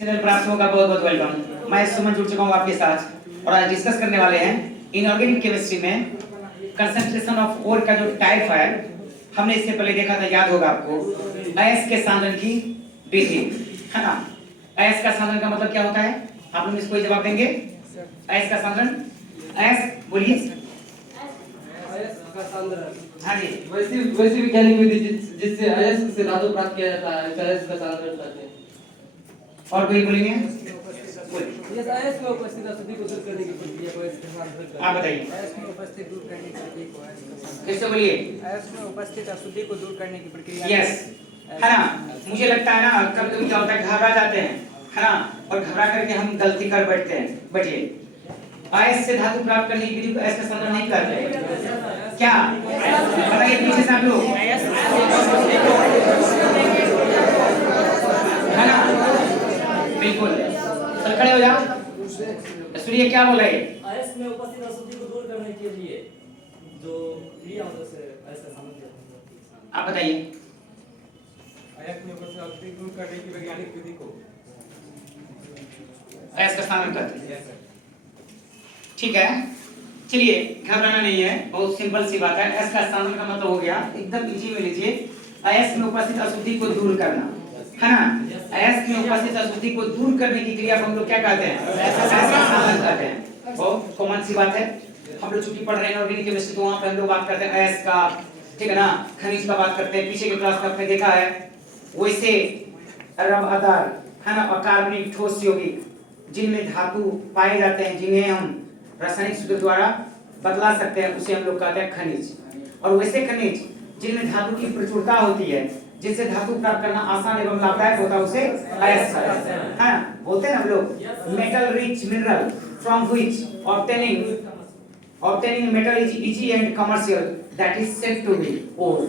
Channel पर आप सबों का बहुत बहुत वेलकम। मैं सुमन जुड़ चुका हूँ आपके साथ और आज डिस्कस करने वाले हैं इनऑर्गेनिक केमिस्ट्री में कंसंट्रेशन ऑफ ओर का जो टाइप है। हमने इससे पहले देखा था, याद होगा आपको, अयस्क के सांद्रण की विधि, है ना। अयस्क का सांद्रण का मतलब क्या होता है? आप लोग इसको जवाब देंगे। अयस्क का सांद्रण, अयस्क बोलिए। अयस्क का सांद्रण, हाँ जी, वैसी वैज्ञानिक विधि जिससे अयस्क से धातु प्राप्त किया जाता है, अयस्क का सांद्रण कहते हैं। और कोई बोलेंगे? यस, अयस्क में उपस्थित अशुद्धि को दूर करने की प्रक्रिया को अयस्क का सांद्रण कहते हैं। आप बताइए। अयस्क में उपस्थित दूर करने की प्रक्रिया को अयस्क का सांद्रण। कैसे बोलिए? अयस्क में उपस्थित अशुद्धि को दूर करने की प्रक्रिया। यस, है ना। मुझे लगता है ना, कभी कभी क्या होता है, घबरा जाते हैं, है ना, और घबरा करके हम गलती कर बैठते हैं। बैठिए, अयस्क से धातु प्राप्त करने की विधि को अयस्क का सांद्रण नहीं करते क्या? बताइए पीछे से आप लोग, है ना। बिल्कुल, तो खड़े हो जाओ। सुनिए क्या बोल रहे हैं। अयस्क में उपस्थित अशुद्धि को दूर करने के लिए जो क्रिया होता है उसे अयस्क का सांद्रण कहते हैं। आप बताइए। अयस्क में उपस्थित अशुद्धि को दूर करने की वैज्ञानिक विधि को अयस्क का सांद्रण करते हैं। ठीक है, चलिए घबराना नहीं है, बहुत सिंपल सी बात है। अयस्क का सांद्रण का मतलब हो गया, एकदम इजी में लीजिए, अयस्क में उपस्थित अशुद्धि को दूर करना, है ना। अयस्क में उपस्थित अशुद्धि को दूर करने की क्रिया को हम लोग क्या कहते हैं? अयस्क का सांद्रण कहते हैं। बहुत कॉमन सी बात है। हम लोग चूंकि पढ़ रहे हैं ऑर्गेनिक केमिस्ट्री, तो वहां पे हम लोग बात करते हैं अयस्क का, ठीक है ना, खनिज का बात करते हैं। पीछे के क्लास में आपने देखा है, वैसे रबअदार, है ना, अकार्बनिक ठोस यौगिक जिनमें धातु पाए जाते हैं, जिन्हें हम रासायनिक सूत्र द्वारा बदला सकते हैं, उसे हम लोग कहते हैं खनिज। और वैसे खनिज जिनमें धातु की प्रचुरता होती है, जिनसे धातु प्राप्त करना आसान एवं लाभदायक होता है, उसे अयस्क कहते हैं। हाँ, बोलते हैं ना हम लोग, metal rich mineral from which obtaining metal is easy and commercial, that is said to be ore.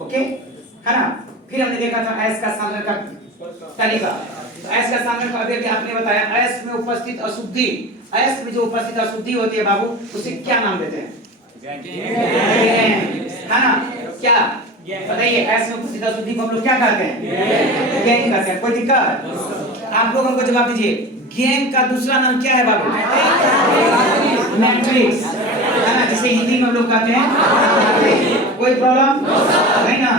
Okay, है ना। फिर हमने देखा था अयस्क का सांद्रण का तरीका। तो अयस्क का सांद्रण का अभी आपने बताया, अयस्क में उपस्थित अशुद्धि, अयस्क में जो उपस्थित अशुद्धि होती है बाबू, उसे क्या नाम देते हैं? है ना, क्या बताइए? अयस्क में उपस्थित अशुद्धि को हम लोग क्या कहते हैं? गैंग कहते हैं। कोई दिक्कत? आप लोग हमको जवाब दीजिए, गैंग का दूसरा नाम क्या है बाबू? मैट्रिक्स, है ना, जिसे हिंदी में हम लोग कहते हैं। कोई प्रॉब्लम नहीं ना।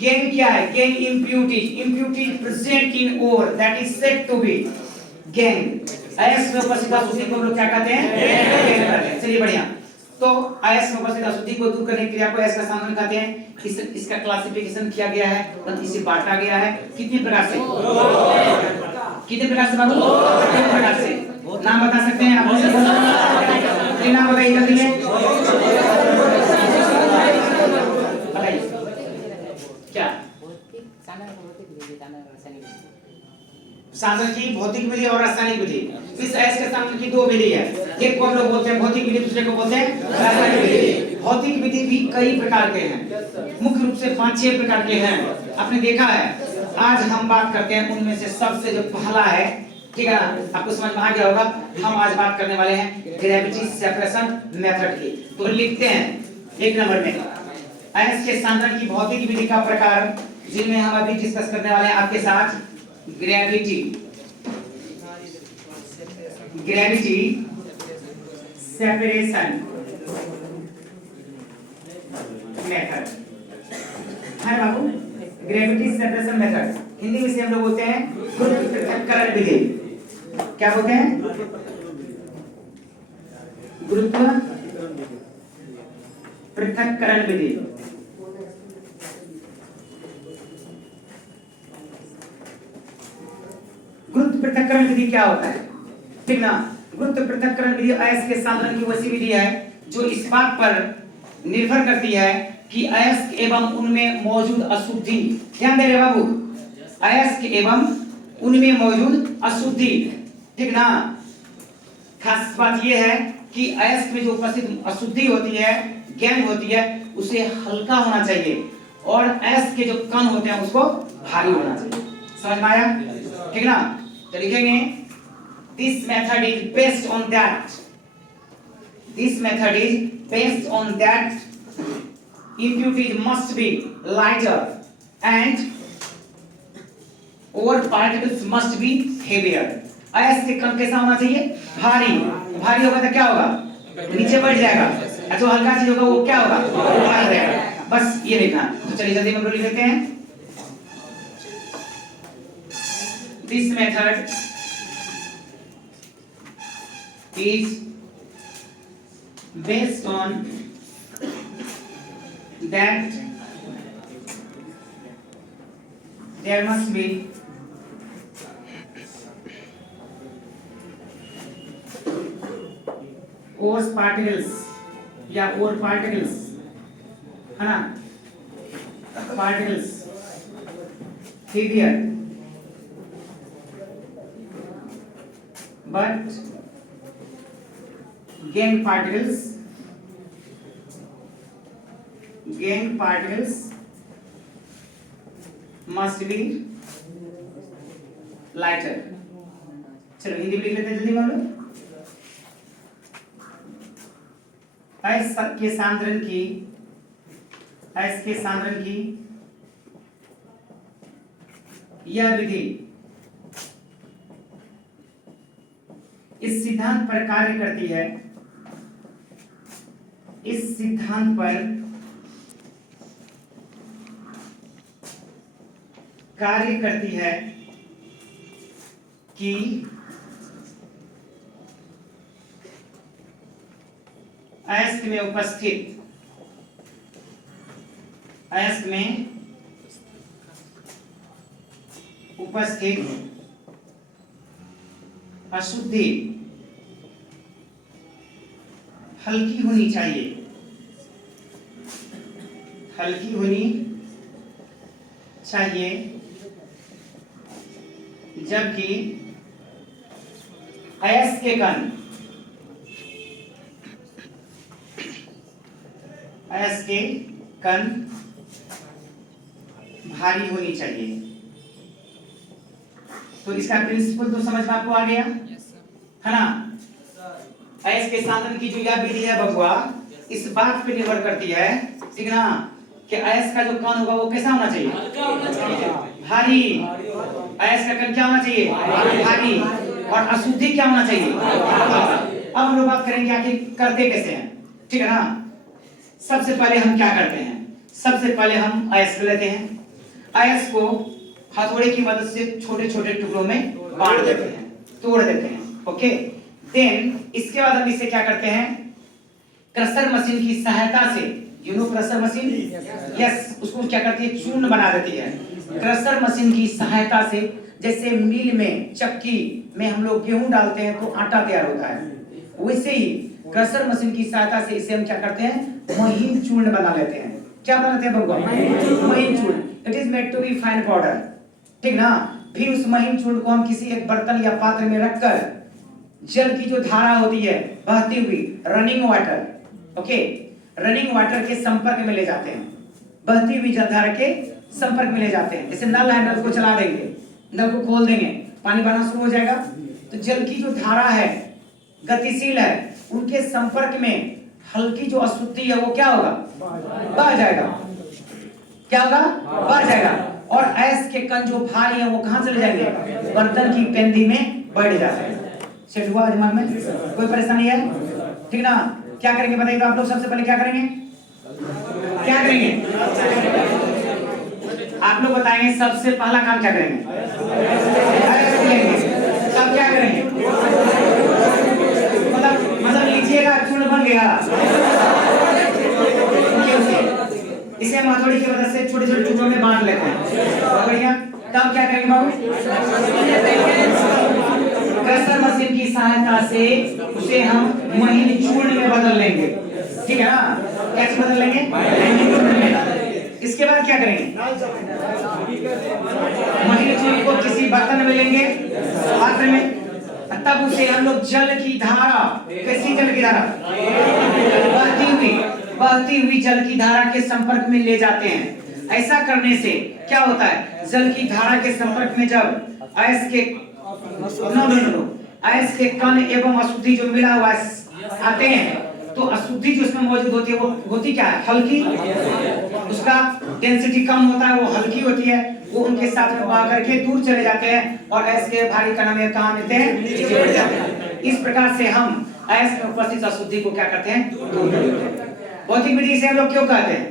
गैंग क्या है? Gang impurity present in ore, that is said to be gang. अयस्क में उपस्थित अशुद्धि को हम लोग क्या कहते हैं? गैंग कहते हैं। चलिए बढ़िया। तो अयस्क में उपस्थित अशुद्धि को दूर करने की क्रिया को अयस्क का सांद्रण कहते हैं। इसका क्लासिफिकेशन किया गया है, मतलब इसे बांटा गया है कितने प्रकार से? कितने प्रकार से बाबू? दो प्रकार से। नाम बता सकते हैं आप? नाम बताइए जल्दी में, बताइए क्या? सांद्रण की भौतिक विधि और रासायनिक विधि। इस अयस्क के सांद्रण की दो विधि है, एक को हम लोग बोलते हैं भौतिक विधि, दूसरे को बोलते हैं रासायनिक विधि। भौतिक विधि भी कई प्रकार के हैं, मुख्य रूप से 5-6 प्रकार के हैं, आपने देखा है। आज हम बात करते हैं उनमें से सबसे जो पहला है, ठीक है ना, आपको समझ में आ गया होगा। हम आज बात करने वाले हैं ग्रेविटी सेपरेशन मेथड की। तो लिखते हैं 1 नंबर में, अयस्क के सांद्रण की भौतिक विधि का प्रकार, जिनमें हम अभी डिस्कस करने वाले हैं आपके साथ ग्रेविटी सेपरेशन मेथड, है बाबू। ग्रेविटी सेपरेशन मेथड हिंदी में से हम लोग बोलते हैं गुरुत्व पृथक्करण विधि। क्या बोलते हैं? गुरुत्व पृथक्करण विधि। गुरुत्व पृथक्करण विधि क्या होता है? ठीक ना। गुरुत्व पृथक्करण विधि अयस्क के सांद्रण की वैसी विधि है जो इस बात पर निर्भर करती है कि अयस्क एवं उनमें मौजूद अशुद्धि, ध्यान दे रहे बाबू, अयस्क एवं उनमें मौजूद अशुद्धि, ठीक ना। खास बात यह है कि अयस्क में जो उपस्थित अशुद्धि होती है, गैंग होती है, उसे हल्का होना चाहिए और अयस्क के जो कण होते हैं उसको भारी होना चाहिए। समझ में आया? ठीक ना। तो लिखेंगे this method is based on that impurities must be lighter and और पार्टिकल्स मस्ट बी हेवियर। अयस्क के कण कैसा होना चाहिए? भारी। भारी होगा तो क्या होगा? नीचे बढ़ जाएगा। जो हल्का चीज होगा वो क्या होगा? ऊपर रहेगा। बस ये लिखना। तो चलिए जल्दी हम लिख लेते हैं। This method is based on that there must be coarse particles या और particles है ना, particles heavier but gain particles must be lighter। चलो हिंदी में लिख लेते हैं जल्दी मान लो। अयस्क के सांद्रण की यह विधि इस सिद्धांत पर कार्य करती है, इस सिद्धांत पर कार्य करती है कि अयस्क में उपस्थित अशुद्धि हल्की होनी चाहिए, जबकि अयस्क के कण भारी होनी चाहिए। तो इसका प्रिंसिपल तो समझ में आपको आ गया है ना। अयस्क के सांद्रण की जो यह विधि है बबुआ, इस बात पे निर्भर करती है, ठीक ना, कि अयस्क का जो कण होगा वो कैसा होना चाहिए? भारी। अयस्क का कण क्या होना चाहिए? भारी। और अशुद्धि क्या होना चाहिए? अब हम लोग बात करेंगे आखिर करते कैसे हैं, ठीक है ना। सबसे पहले हम क्या करते हैं? सबसे पहले हम अयस्क लेते हैं, अयस्क को हथौड़े की मदद से छोटे छोटे टुकड़ों में बांट देते हैं, तोड़ देते हैं। ओके, देन इसके बाद हम इसे क्या करते हैं? क्रशर मशीन की सहायता से, you know crusher machine, yes, उसको क्या करती है? चूर्ण बना देती है। क्रशर मशीन की सहायता से, जैसे मिल में, चक्की में हम लोग गेहूं डालते हैं तो आटा तैयार होता है, वैसे ही क्रशर मशीन की सहायता से इसे हम क्या करते हैं? महीन चूर्ण बना लेते हैं। क्या बनाते हैं बबुआ? महीन चूर्ण। It is made to be fine powder, ठीक ना। फिर उस महीन चूर्ण को हम किसी एक बर्तन या पात्र में रखकर जल की जो धारा होती है बहती हुई, running water, okay, running water के संपर्क में ले जाते हैं, बहती हुई जल धारा के संपर्क में ले जाते हैं। जैसे नल है, नल को चला देंगे, नल को खोल देंगे, पानी बहना शुरू हो जाएगा, तो जल की जो धारा है, गतिशील है, उनके संपर्क में हल्की जो अशुद्धि है वो क्या होगा? बह जाएगा। क्या होगा? बह जाएगा। और अयस्क के कण जो भारी है वो कहां चले जाएंगे? बर्तन की पेंदी में बैठ जाएंगे। सेट हुआ दिमाग में? कोई परेशानी है? ठीक ना। क्या करेंगे बताइए तो आप लोग सबसे पहले क्या करेंगे? क्या करेंगे आप लोग बताएंगे? सबसे पहला काम क्या करेंगे? अब क्या करेंगे? मतलब लीजिएगा, चूर्ण बन गया, इसे हम हथौड़ी की मदद से छोटे छोटे टुकड़ों में बांट लेते हैं। बढ़िया। तब क्या करेंगे बाबू? क्रशर मशीन की सहायता से उसे हम महीन चूर्ण में बदल लेंगे, ठीक है ना। कैसे बदल लेंगे? इसके बाद क्या करेंगे? महीन चूर्ण को किसी बर्तन में लेंगे, पात्र में, तब उसे हम लोग जल की धारा, कैसी जल की धारा? बहती हुई जल की धारा के संपर्क में ले जाते हैं। ऐसा करने से क्या होता है? जल की धारा के संपर्क में जब अयस्क के कण एवं अशुद्धि जो मिला हुआ आते हैं, तो अशुद्धि जो उसमें मौजूद होती है वो होती क्या है? हल्की। उसका डेंसिटी कम होता है, वो हल्की होती है। वो उनके साथ में बह करके दूर चले जाते हैं और एस के भारी कण में कहाँ मिलते हैं, नीचे मिल जाते हैं। इस प्रकार से हम एस में उपस्थित अशुद्धि को क्या करते हैं, दूर कर देते हैं। भौतिक विधि से हम लोग क्यों कहते हैं,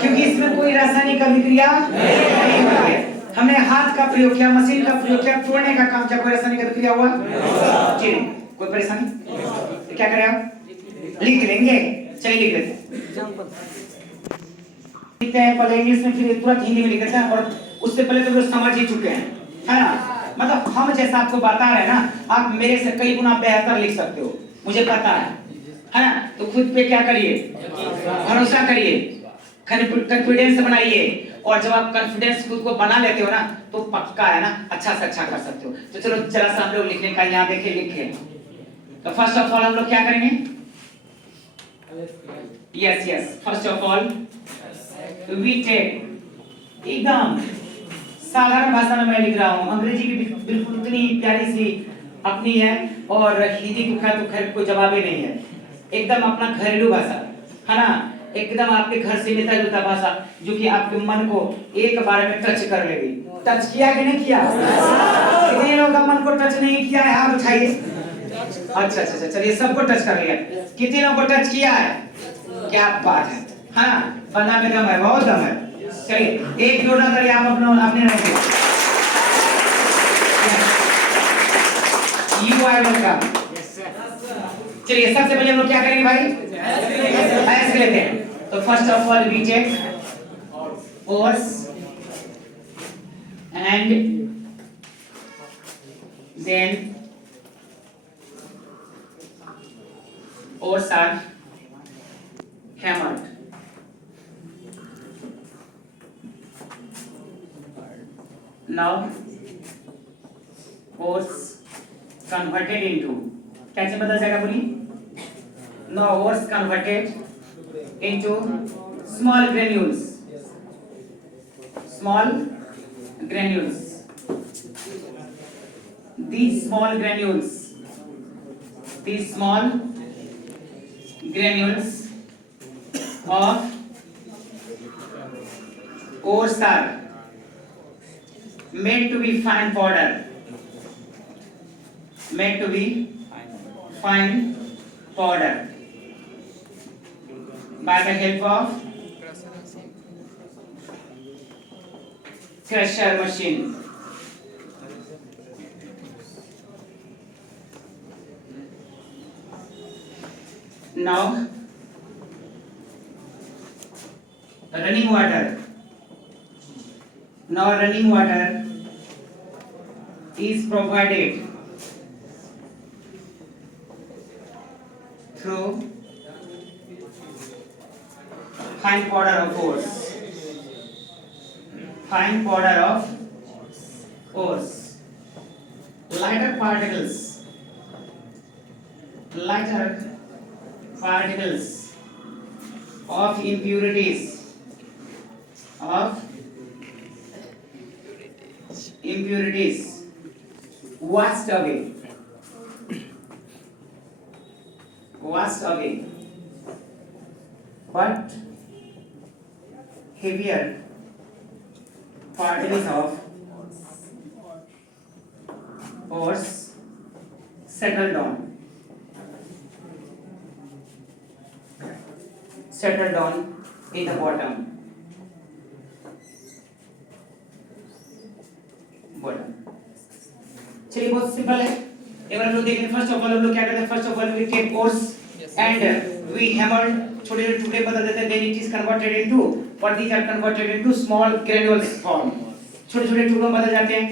क्योंकि इसमें कोई रासायनिक अभिक्रिया नहीं होती है। हमने हाथ का प्रयोग किया, मशीन का प्रयोग किया, तोड़ने का काम किया, कोई रासायनिक अभिक्रिया हुआ जी नहीं। कोई परेशानी, तो क्या करें आप, लिख लेंगे, चलिए लिख लेते हैं। लिखते हैं पहले इंग्लिश में, फिर तुरंत हिंदी में लिख देते हैं, और उससे पहले तो लोग समझ ही चुके हैं, है ना। मतलब हम जैसा आपको बता रहे हैं ना, आप मेरे से कई गुना बेहतर लिख सकते हो, मुझे पता है ना। तो खुद पे क्या करिए, भरोसा करिए, कॉन्फिडेंस बनाइए, और जब आप कॉन्फिडेंस खुद को बना लेते हो ना, तो पक्का है ना, अच्छा से अच्छा कर सकते हो। तो चलो जरा सा हम लोग लिखने का यहाँ देखिए, लिखे। तो फर्स्ट ऑफ ऑल हम लोग क्या करेंगे, yes first of all we take, एकदम साधारण भाषा में मैं लिख रहा हूँ, अंग्रेजी की बिल्कुल उतनी प्यारी सी अपनी है, और हिंदी को तो खैर कोई जवाब ही नहीं है, एकदम अपना घरेलू भाषा है ना, एकदम आपके घर से मिलता जुलता भाषा, जो कि आपके मन को एक बार में टच कर लेगी। टच किया कि नहीं किया, कितने लोगों का मन को टच नहीं किया है, हाथ उठाइए। अच्छा, चलिए सबको टच कर लिया, कितने लोगों को टच किया है, क्या बात है, हाँ बंदा में दम है, बहुत दम है। चलिए एक जोड़ा करिए आप अपने यू आर वेलकम। चलिए सबसे पहले हम लोग क्या करेंगे भाई, ऐसे लेते हैं। तो first of all we take ores and then ores are hammered. Now ores converted into, कैसे बदल जाएगा बोली, now ores converted into small granules, small granules. These small granules of ores are made to be fine powder, by the help of crusher machine. Now running water is provided through fine powder of ores. Lighter particles of impurities washed away, but heavier particles of ores settle down in the bottom. चलिए बहुत simple है, एक बार हम लोग देखें। First of all हम लोग क्या करते हैं, first of all we take ores and we hammer, छोटे छोटे टुकड़े बदल देते हैं, then it is converted into, what these are converted into small granules form, छोटे छोटे टुकड़ों में बदल जाते हैं।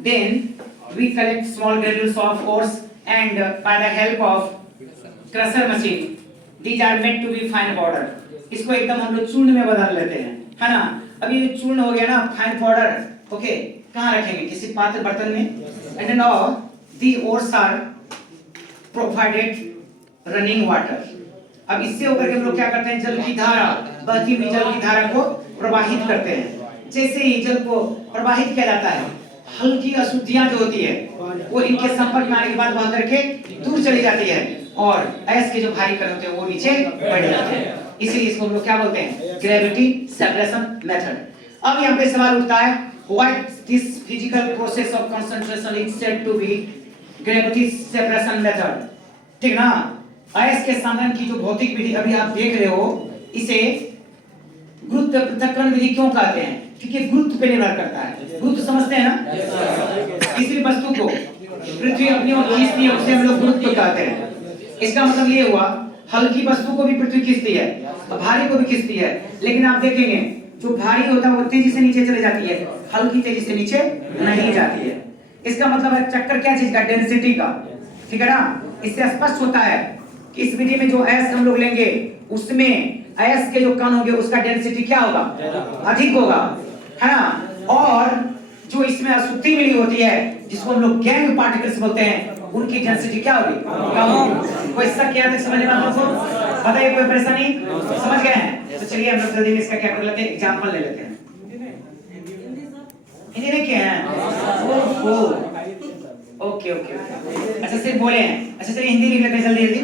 Then we collect small granules of ores and by the help of crusher machine these are made to be fine powder, इसको एकदम हम लोग चूर्ण में बदल लेते हैं, है ना। अब ये चूर्ण हो गया ना, फाइन पाउडर, ओके, कहाँ रखेंगे, किसी पात्र बर्तन में। And now the ores are provided running water, अब इससे होकर के हम लोग क्या करते हैं, जल की धारा, बहती हुई जल की धारा को प्रवाहित करते हैं। जैसे ही जल को प्रवाहित किया जाता है, हल्की अशुद्धियां जो होती है वो इनके संपर्क में आने के बाद बह करके दूर चली जाती है, और ऐस के जो भारी कण होते हैं वो नीचे बढ़ जाते हैं। इसीलिए इसको हम लोग क्या बोलते हैं, ग्रेविटी सेपरेशन मेथड। अब यहाँ पे सवाल उठता है, what this physical process of concentration is said to be gravity separation method. ठीक ना, अयस्क के सांद्रण की जो भौतिक विधि अभी आप देख रहे हो, इसे गुरुत्व पृथक्करण विधि क्यों कहते हैं, क्योंकि गुरुत्व पे निर्भर करता है। गुरुत्व समझते हैं ना, किसी वस्तु को पृथ्वी अपनी ओर खींचती है उसे हम लोग गुरुत्व कहते हैं। इसका मतलब ये हुआ, हल्की वस्तु को भी पृथ्वी खींचती है और भारी को भी खींचती है, लेकिन आप देखेंगे जो भारी होता है वो तेजी से नीचे चले जाती है, हल्की तेजी से नीचे नहीं जाती है। इसका मतलब है चक्कर क्या चीज का, डेंसिटी का। ठीक है ना, इससे स्पष्ट होता है कि इस विधि में जो अयस्क हम लोग लेंगे उसमें अयस्क के जो कण होंगे उसका डेंसिटी क्या होगा, अधिक होगा, है ना। और जो इसमें अशुद्धि मिली होती है जिसको हम लोग गैंग पार्टिकल्स बोलते हैं, उनकी डेंसिटी क्या होगी, कम होगी। कोई शक किया तक समझ में आता है, बताइए कोई परेशानी, समझ गए हैं। तो चलिए हम लोग जल्दी में इसका क्या कर लेते हैं, एग्जांपल ले लेते हैं। हिंदी नहीं किए हैं, ओके ओके, अच्छा सिर्फ बोले हैं। अच्छा चलिए हिंदी लिख लेते हैं जल्दी जल्दी।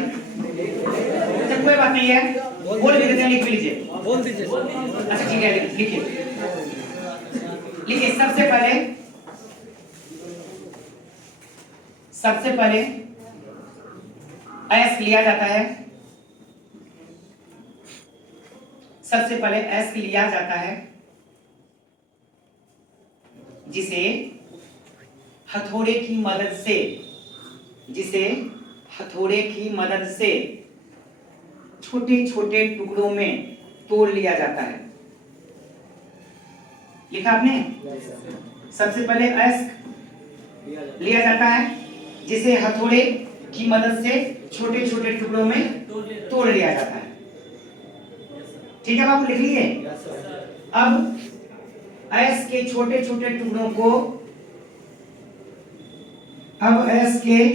अच्छा कोई बात नहीं है, बोल भी देते हैं, लिख भी लीजिए, बोल दीजिए। अच्छा ठीक है, लिखिए लिखिए। सबसे पहले अयस्क लिया जाता है, सबसे पहले अयस्क लिया जाता है जिसे हथौड़े की मदद से, जिसे हथौड़े की मदद से छोटे छोटे टुकड़ों में तोड़ लिया जाता है। लिखा आपने, सबसे पहले अयस्क लिया जाता है जिसे हथौड़े की मदद से छोटे छोटे टुकड़ों में तोड़ लिया जाता है। ठीक है बाबू, लिख लिए। अब अयस्क के छोटे छोटे टुकड़ों को, अब अयस्क के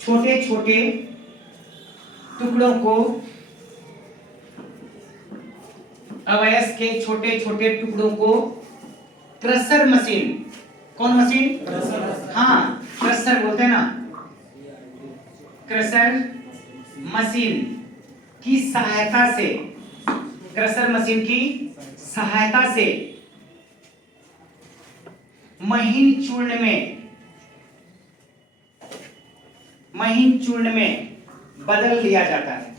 छोटे छोटे टुकड़ों को, अब अयस्क के छोटे छोटे टुकड़ों को क्रशर मशीन, कौन मशीन, हाँ क्रशर बोलते हैं ना, क्रशर मशीन की सहायता से, क्रशर मशीन की सहायता से महीन चूर्ण में बदल लिया जाता है।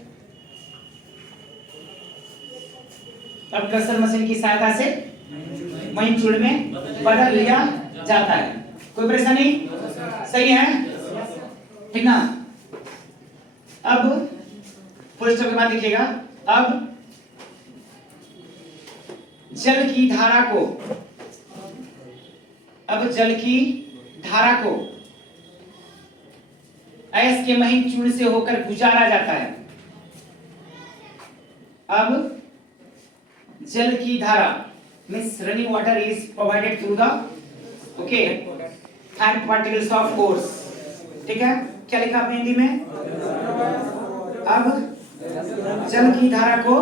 अब क्रशर मशीन की सहायता से महीन चूर्ण में बदल लिया जाता है। कोई परेशानी, सही है, ठीक ना। अब फुल स्टॉप के बाद लिखिएगा, अब जल की धारा को, अब जल की धारा को अयस्क के महीन चूर्ण से होकर गुजारा जाता है। अब जल की धारा means running water is provided through the fine particles of course। ठीक है, क्या लिखा आपने हिंदी में, अब जल की धारा को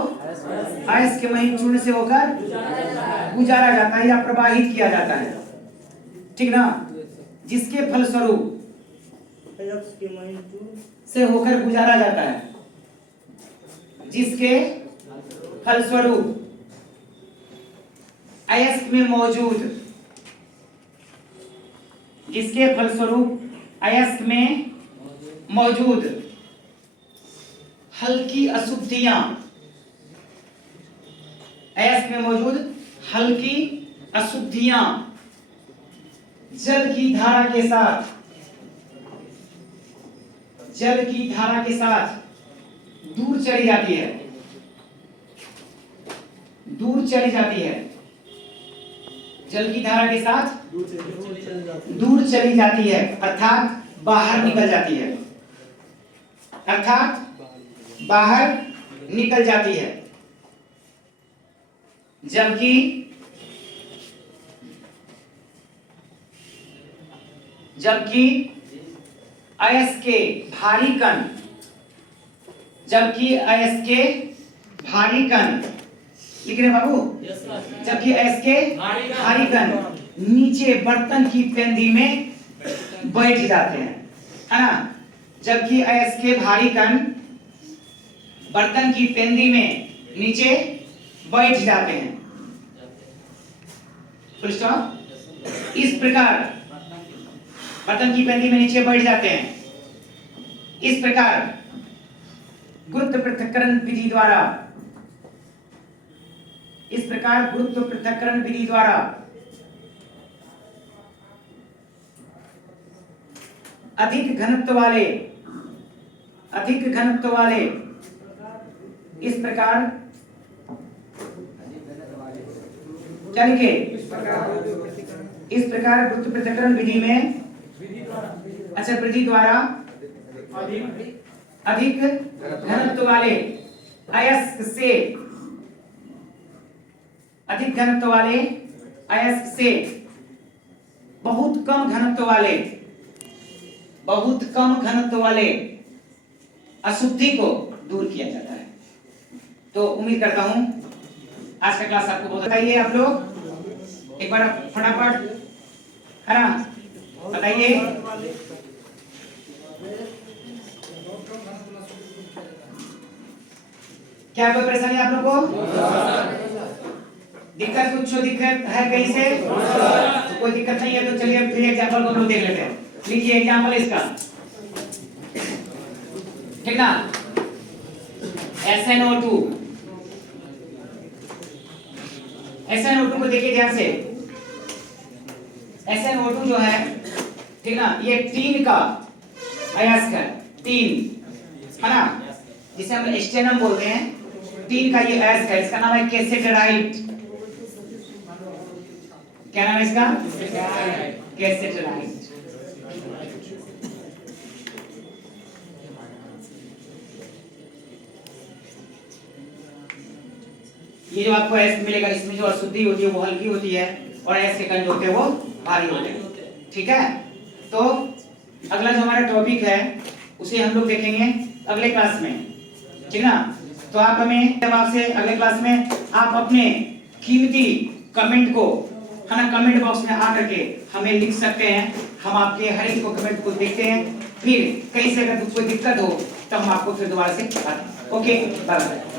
अयस्क के महीन चूर्ण से होकर गुजारा जाता है या प्रवाहित किया जाता है। ठीक ना, जिसके फलस्वरूप से होकर गुजारा जाता है, जिसके फलस्वरूप अयस्क में मौजूद, जिसके फलस्वरूप अयस्क में मौजूद हल्की अशुद्धियां, अयस्क में मौजूद हल्की अशुद्धियां जल की धारा के साथ, जल की धारा के साथ दूर चली जाती है, दूर चली जाती है, जल की धारा के साथ दूर चली जाती है, अर्थात बाहर निकल जाती है, अर्थात बाहर निकल जाती है। जबकि अयस्क के भारी कण, जबकि अयस्क के भारी कण, लिख रहे बाबू, जबकि अयस्क के भारी कण नीचे बर्तन की पेंदी में बैठ जाते हैं, है ना। जबकि अयस्क के भारी कण बर्तन की पेंदी में नीचे बैठ जाते हैं। Full stop. इस प्रकार बर्तन की पेंदी में नीचे बैठ जाते हैं। इस प्रकार गुरुत्व पृथक्करण विधि द्वारा अधिक घनत्व वाले इस प्रकार चलिए इस प्रकार गुरुत्व पृथक्करण विधि में अच्छा विधि द्वारा अधिक घनत्व वाले अयस्क से बहुत कम घनत्व वाले अशुद्धि को दूर किया जाता है। तो उम्मीद करता हूं आज का क्लास आपको बहुत बताइए। आप लोग एक बार फटाफट है ना बताइए। क्या कोई परेशानी आप लोगों को? कुछ दिक्कत है कहीं से? तो कोई दिक्कत नहीं है तो चलिए फिर एग्जांपल को हम लोग देख लेते हैं। लीजिए एग्जांपल इसका, ठीक ना? SnO2 को देखिए ध्यान से। SnO2 जो है, ठीक ना, ये टीन का अयस्क है, टीन है ना, जिसे हम स्टेनम बोलते हैं। टीन का ये अयस्क है, इसका नाम है कैसेटराइट। क्या नाम है इसका? कैसेटराइट। ये जो आपको अयस्क मिलेगा इसमें जो अशुद्धि होती है वो हल्की होती है और अयस्क के कण जो होते हैं वो भारी होते हैं। ठीक है, तो अगला जो हमारा टॉपिक है उसे हम लोग देखेंगे अगले क्लास में, ठीक ना? तो आप हमें जब आपसे अगले क्लास में आप अपने कीमती कमेंट को है ना कमेंट बॉक्स में आकर के हमें लिख सकते हैं। हम आपके हर एक को कमेंट को देखते हैं, फिर कहीं से अगर कोई दिक्कत हो तो हम आपको फिर दोबारा से बताते हैं। Okay, bye bye.